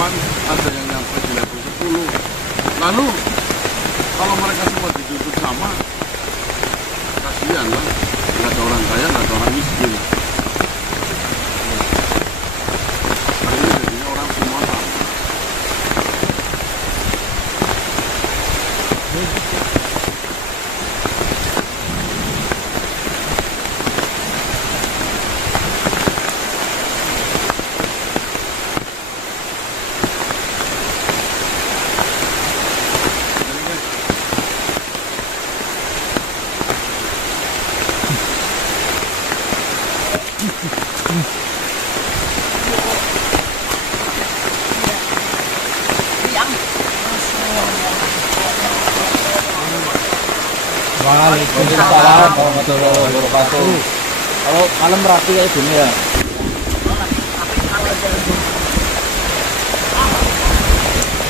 8, ada yang nyampe di level 10. Lalu kalau mereka semua ditutup sama, kasihan lah, nggak ada orang kaya, nggak ada orang miskin. Akhirnya jadinya orang semua sama. Waalaikumsalam warahmatullahi wabarakatuh. Kalau malam rapi kayak gini ya.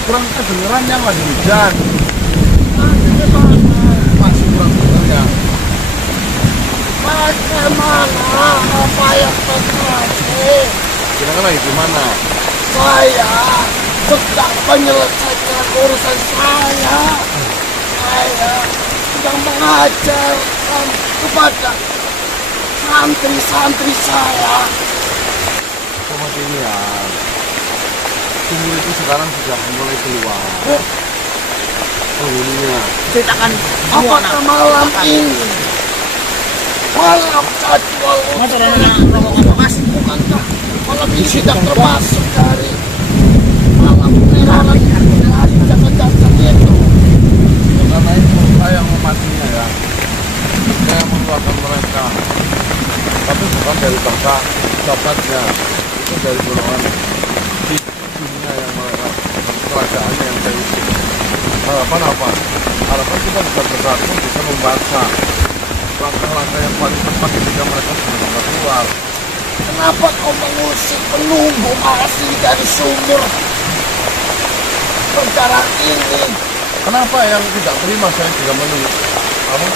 Kurang kedengeran yang lagi hujan. Masih kurang kedengeran ya. Bagaimana apa yang terjadi? Kira-kira lagi gimana? Saya sedang menyelesaikan urusan saya. Saya sedang mengajarkan kepada santri-santri saya. Sobat ini ya, sumur itu sekarang sudah mulai keluar. Penghuninya. Ceritakan Apakah malam ini malam jadwal Mas. bukankah malam ini tidak termasuk dari malam penerangan dari jangan-jangan itu? Karena itu saya yang mematinya ya. Saya mengeluarkan mereka. Tapi bukan dari bangsa sahabatnya. Itu dari golongan di dunia yang mereka kerajaannya yang saya isi. Harapan apa? Harapan kita bisa bersatu, bisa membaca langkah-langkah yang paling tepat ketika mereka sudah keluar. Kenapa kau mengusik penunggu asli dari sumur berdarah ini? Kenapa yang tidak terima saya juga menunggu? Apa?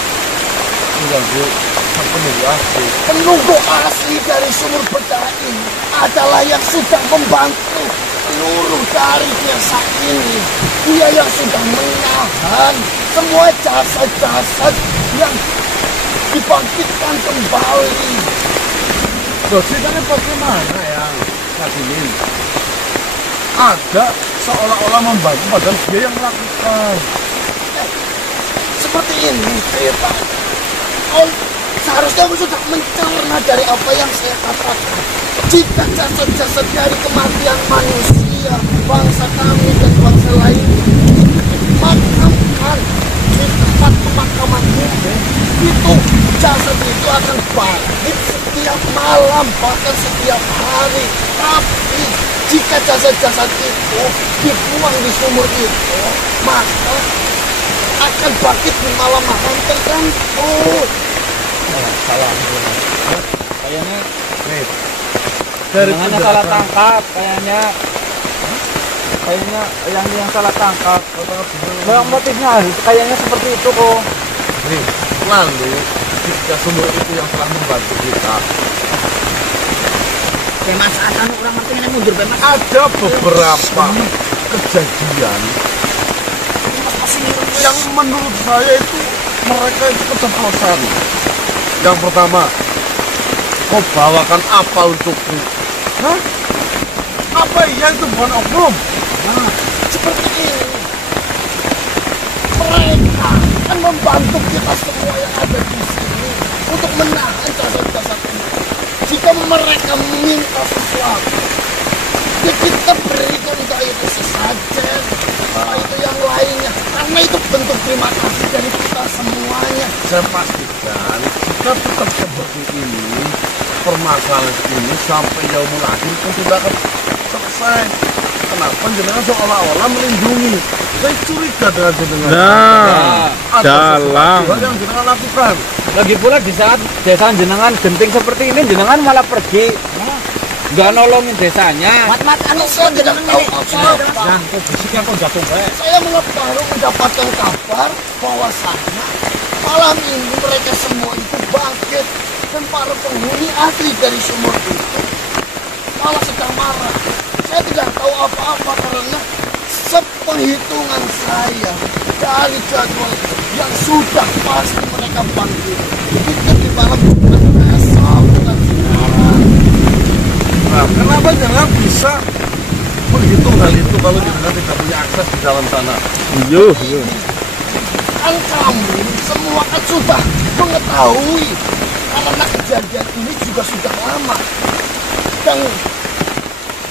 Mengganggu sang penunggu asli. Penunggu asli dari sumur berdarah ini adalah yang sudah membantu seluruh dari desa ini. Dia yang sudah menahan semua jasad-jasad yang dibangkitkan kembali. Loh, ceritanya bagaimana ya, Nadine? Ada seolah-olah membantu padahal dia yang melakukan. Seperti ini cerita. Seharusnya aku sudah mencerna dari apa yang saya katakan. Jika jasad-jasad dari kematian manusia, bangsa kami dan bangsa lain dimakamkan di tempat pemakaman umum, itu jasad itu akan bangkit setiap malam, bahkan setiap hari. Tapi jika jasad-jasad itu dibuang di sumur itu, maka akan bangkit di malam-malam tertentu. Salah. Kayaknya Dari jangan salah tangkap kayaknya. Kayaknya yang salah tangkap. Memang motifnya kayaknya seperti itu kok. nih, lalu jika sumur itu yang telah membantu kita, Mas akan orang ngerti ini mundur Mas. ada beberapa kejadian yang menurut saya itu mereka itu keceplosan. Yang pertama, kau bawakan apa untukku? Hah? Apa iya itu bukan oknum? Nah, seperti ini. Mereka akan membantu kita semua yang ada di sini untuk menahan jasad-jasad ini. Jika mereka meminta sesuatu, ya kita berikan entah itu sesajen, entah itu yang lainnya. Karena itu bentuk terima kasih dari kita semuanya. Saya pastikan jika tetap seperti ini, permasalahan ini sampai yaumul akhir pun tidak akan selesai. Kenapa jenengan seolah-olah melindungi? Saya curiga dengan jenengan. Nah, ada dalam sesuatu yang jenengan lakukan. Lagi pula di saat desa jenengan genting seperti ini jenengan malah pergi. Nggak nolongin desanya. Mat, anu saya tidak tahu apa-apa. Kok bisiknya kok jatuh baik. Saya baru mendapatkan kabar bahwasanya malam ini mereka semua itu bangkit dan para penghuni asli dari sumur itu malah sedang marah. Saya tidak tahu apa-apa karena sepenghitungan saya dari jadwal yang sudah pasti mereka panggil itu di malam Jumat besok, bukan sekarang. Nah, kenapa jangan bisa menghitung hal itu kalau jenengan tidak punya akses di dalam sana? Iya. Kan kami semua kan sudah mengetahui karena kejadian ini juga sudah lama, dan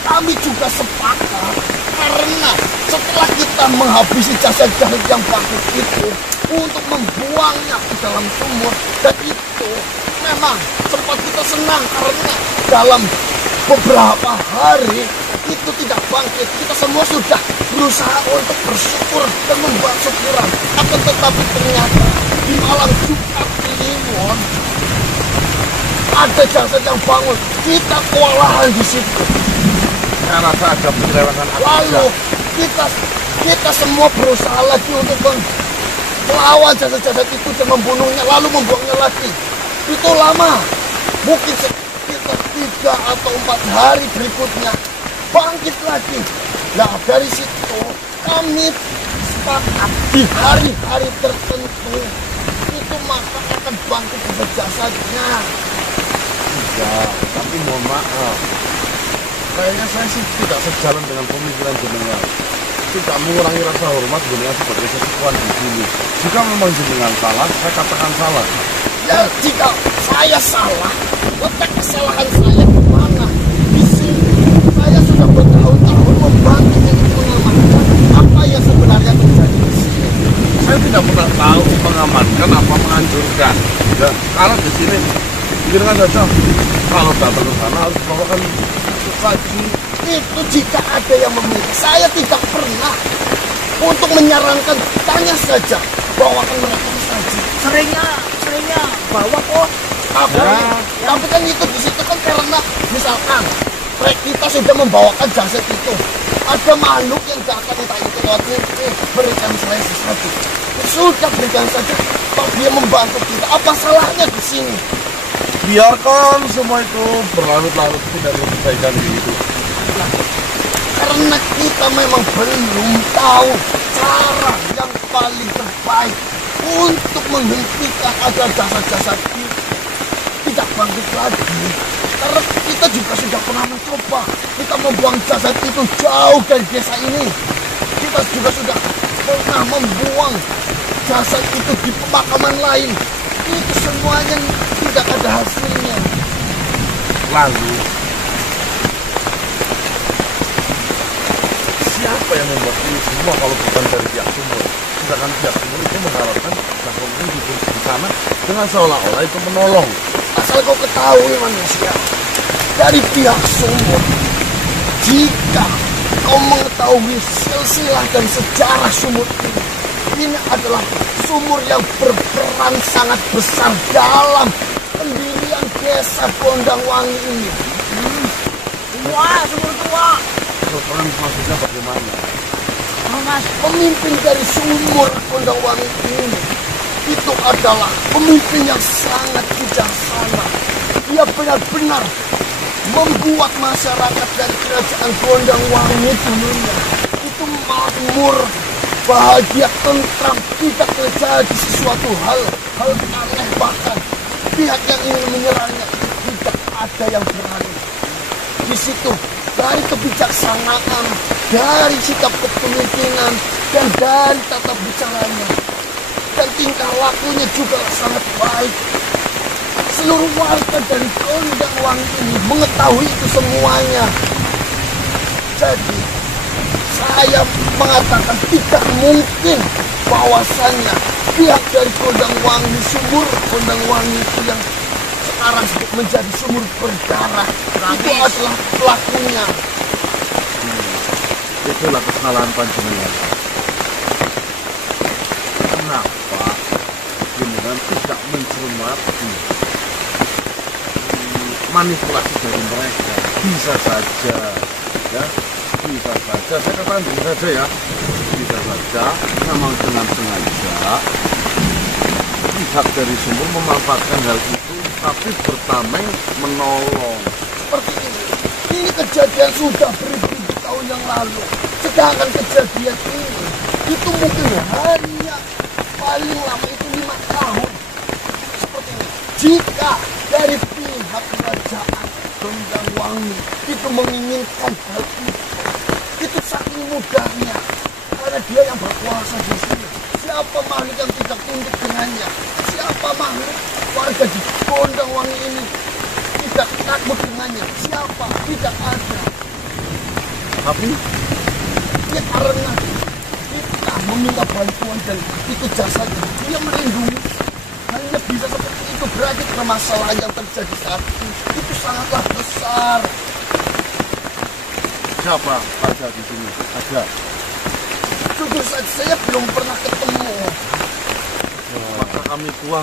kami juga sepakat karena setelah kita menghabisi jasad-jasad yang bangkit itu untuk membuangnya ke dalam sumur, dan itu memang sempat kita senang karena dalam beberapa hari itu tidak bangkit. Kita semua sudah berusaha untuk bersyukur dan membuat syukuran, akan tetapi ternyata di malam Jumat Kliwon ada jasad yang bangun. Kita kewalahan di situ. Saya rasa ada penyelewengan Lalu kita semua berusaha lagi untuk melawan jasad-jasad itu dan membunuhnya, lalu membuangnya lagi. Itu lama. Mungkin sekitar 3 atau 4 hari berikutnya bangkit lagi. Nah, dari situ kami sepakat di hari-hari tertentu itu maka akan bangkit juga jasadnya. Ya, tapi mohon maaf, kayaknya saya sih tidak sejalan dengan pemikiran jenengan. Tidak mengurangi rasa hormat jenengan sebagai sesepuan di sini. Jika memang jenengan salah, saya katakan salah. Ya, jika saya salah, letak kesalahan saya di mana? Di sini saya sudah bertahun-tahun membantu untuk mengamankan apa yang sebenarnya terjadi di sini. Saya tidak pernah tahu mengamankan apa menghancurkan. Ya, kalau di sini jenengan saja kalau datang ke sana harus bawakan lagi. Itu jika ada yang meminta. Saya tidak pernah untuk menyarankan, tanya saja, bawakan mereka saja. Seringnya bawa kok. Tapi kan itu di situ kan karena misalkan kita sudah membawakan jasad itu, ada makhluk yang datang entah itu berikan saya sesuatu. Sudah berikan saja. Kalau dia membantu kita, apa salahnya di sini? Biarkan semua itu berlarut-larut tidak menyelesaikan itu. Karena kita memang belum tahu cara yang paling terbaik untuk menghentikan agar jasad-jasad itu tidak bangkit lagi. Karena kita juga sudah pernah mencoba, kita membuang jasad itu jauh dari desa ini. Kita juga sudah pernah membuang jasad itu di pemakaman lain. Itu semuanya tidak ada hasilnya. Lalu siapa yang membuat ini semua kalau bukan dari pihak sumur? Sedangkan pihak sumur itu mengharapkan bahwa ini hidup di sana dengan seolah-olah itu menolong. Asal kau ketahui manusia, dari pihak sumur, jika kau mengetahui silsilah dan sejarah sumur ini adalah sumur yang berperan sangat besar dalam pendirian desa Gondangwangi ini. Wah, sumur tua. Berperan maksudnya bagaimana? Mas, Pemimpin dari sumur Gondangwangi ini itu adalah pemimpin yang sangat bijaksana. Dia benar-benar membuat masyarakat dari kerajaan Gondangwangi dulunya itu makmur, bahagia, tentram, tidak terjadi sesuatu hal aneh, bahkan pihak yang ingin menyerangnya tidak ada yang berani. Di situ dari kebijaksanaan, dari sikap kepemimpinan, dan dari tata bicaranya, dan tingkah lakunya juga sangat baik. Seluruh warga dari Gondangwangi ini mengetahui itu semuanya. Jadi saya mengatakan tidak mungkin bahwasannya pihak dari Gondangwangi, sumur Gondangwangi itu yang sekarang menjadi sumur berdarah itu adalah pelakunya. Itulah kesalahan panjenengan. Kenapa jenengan tidak mencermati manipulasi dari mereka? Bisa saja, ya, bisa saja. Saya katakan bisa saja ya, bisa saja memang dengan sengaja pihak dari sumur memanfaatkan hal itu, tapi bertameng menolong. Seperti ini kejadian sudah beribu tahun yang lalu. Sedangkan kejadian ini itu mungkin hanya paling lama itu 5 tahun. Seperti ini. Jika dari pihak kerajaan Gondangwangi itu menginginkan hal itu saking mudahnya. Karena dia yang berkuasa di sini. Siapa makhluk yang tidak tunduk dengannya? Siapa makhluk warga di Gondangwangi ini tidak takut dengannya? Siapa? Tidak ada. Tapi Ya karena kita meminta bantuan dan itu jasanya dia melindungi. Hanya bisa seperti itu. Berarti permasalahan yang terjadi saat ini itu sangatlah besar. siapa ada di sini? Ada. Jujur saja saya belum pernah ketemu. Maka kami kuat.